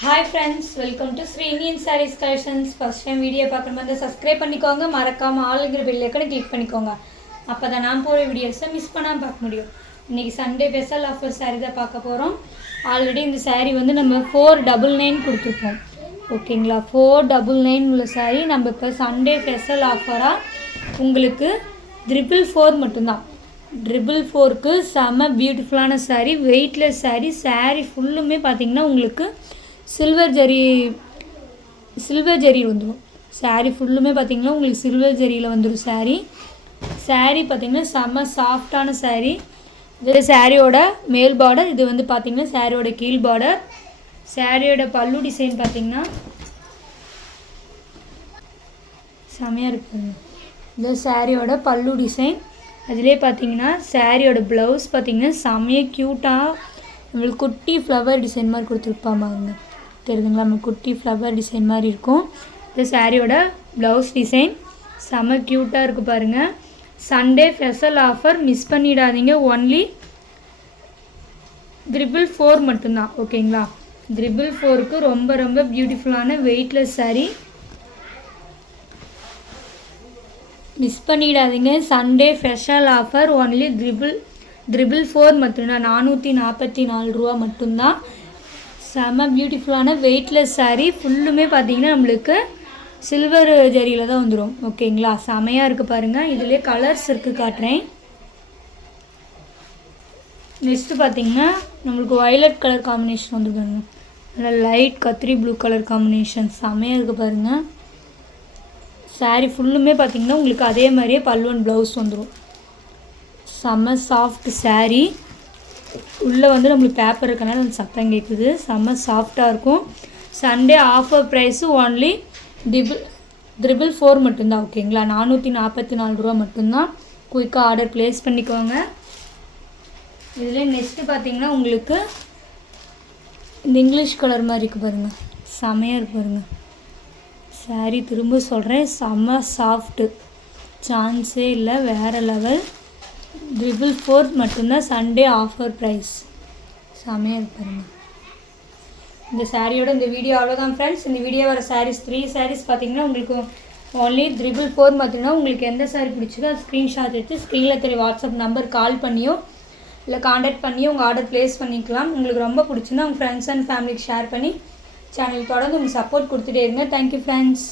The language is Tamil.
Hi friends, welcome to Sri Indian Sarees Collections. First time video பார்க்கும்போது subscribe பண்ணிக்கோங்க, மறக்காம ஆல்ங்கிற பெல் ஐகானை கிளிக் பண்ணிக்கோங்க. அப்பதான் நான் போற வீடியோஸை மிஸ் பண்ணாம பார்க்க முடியும். இன்னைக்கு சண்டே ஸ்பெஷல் ஆஃபர் saree தான் பார்க்க போறோம். ஆல்ரெடி இந்த saree வந்து நம்ம 499 கொடுத்திருப்போம். ஓகேங்களா? 499 உள்ள saree நம்ம இப்ப சண்டே ஸ்பெஷல் ஆஃபரா உங்களுக்கு 444 மட்டும் தான். 444க்கு செம பியூட்டிஃபுல்லான saree, வெயிட்லெஸ் saree ஃபுல்லுமே பாத்தீங்கன்னா உங்களுக்கு சில்வர் ஜரி வந்துடும். saree ஃபுல்லுமே பார்த்தீங்கன்னா உங்களுக்கு சில்வர் ஜரியில் வந்துடும். saree பார்த்தீங்கன்னா செம்ம சாஃப்டான saree. இது சாரியோட மேல் பார்டர், இது வந்து பார்த்தீங்கன்னா சாரியோட கீழ் பார்டர். சாரியோட பல்லு டிசைன் பார்த்தீங்கன்னா செம்மையாக இருக்குங்க. இது சாரியோட பல்லு டிசைன். அதிலே பார்த்தீங்கன்னா சாரியோட ப்ளவுஸ் பார்த்தீங்கன்னா செம்மையாக க்யூட்டாக நம்மளுக்கு குட்டி ஃப்ளவர் டிசைன் மாதிரி கொடுத்துருப்பாங்க. தெரியுதுங்களா? நம்ம குட்டி ஃப்ளவர் டிசைன் மாதிரி இருக்கும். இந்த சாரியோட ப்ளவுஸ் டிசைன் செம்ம க்யூட்டாக இருக்குது பாருங்கள். சண்டே ஸ்பெஷல் ஆஃபர் மிஸ் பண்ணிடாதீங்க. ஒன்லி 444 மட்டும்தான். ஓகேங்களா? 444க்கு ரொம்ப ரொம்ப பியூட்டிஃபுல்லான வெயிட்லெஸ் saree மிஸ் பண்ணிடாதீங்க. சண்டே ஸ்பெஷல் ஆஃபர் ஒன்லி 444 மட்டும்தான். 444 ரூபா மட்டும்தான். செம்ம பியூட்டிஃபுல்லான வெயிட்லெஸ் saree ஃபுல்லுமே பார்த்தீங்கன்னா நம்மளுக்கு சில்வர் ஜரியில் தான் வந்துடும். ஓகேங்களா? செமையாக இருக்குது பாருங்கள். இதிலே கலர்ஸ் இருக்குது, காட்டுறேன். நெக்ஸ்ட்டு பார்த்தீங்கன்னா நம்மளுக்கு வயலட் கலர் காம்பினேஷன் வந்து பாருங்கள். நல்லா லைட் கத்திரி ப்ளூ கலர் காம்பினேஷன் செமையாக இருக்குது பாருங்கள். saree ஃபுல்லுமே பார்த்தீங்கன்னா உங்களுக்கு அதே மாதிரியே பல்லுவன் ப்ளவுஸ் வந்துடும். செம்ம சாஃப்ட் saree. உள்ளே வந்து நம்மளுக்கு பேப்பர் இருக்கனால அந்த சத்தம் கேட்குது. செம்ம சாஃப்டாக இருக்கும். சண்டே ஆஃபர் ப்ரைஸு ஒன்லி 444 மட்டும்தான். ஓகேங்களா? 444 ரூபா மட்டும்தான். குயிக்காக ஆர்டர் ப்ளேஸ் பண்ணிக்கோங்க. இதில் நெக்ஸ்ட்டு பார்த்தீங்கன்னா உங்களுக்கு இந்த இங்கிலீஷ் கலர் மாதிரி இருக்குது பாருங்கள். செமையாக இருக்குது பாருங்கள். saree திரும்ப சொல்கிறேன், செம்ம சாஃப்ட்டு, சான்ஸே இல்லை, வேறு லெவல். 444 மட்டும்தான் சண்டே ஆஃபர் ப்ரைஸ். செமையாக இருப்பாருங்க. இந்த சாரியோட இந்த வீடியோ அவ்வளோதான் ஃப்ரெண்ட்ஸ். இந்த வீடியோ வர சாரீஸ் 3 sarees பார்த்தீங்கன்னா உங்களுக்கு ஒன்லி 444 மட்டும்னா உங்களுக்கு எந்த saree பிடிச்சிதோ அது ஸ்க்ரீன்ஷாட் எடுத்து ஸ்க்ரீனில் தெரிய வாட்ஸ்அப் நம்பர் கால் பண்ணியோ இல்லை காண்டாக்ட் பண்ணியோ உங்கள் ஆர்டர் ப்ளேஸ் பண்ணிக்கலாம். உங்களுக்கு ரொம்ப பிடிச்சிருந்தா உங்கள் ஃப்ரெண்ட்ஸ் அண்ட் ஃபேமிலிக்கு ஷேர் பண்ணி சேனல் தொடர்ந்து உங்கள் சப்போர்ட் கொடுத்துட்டே இருங்க. Thank you friends.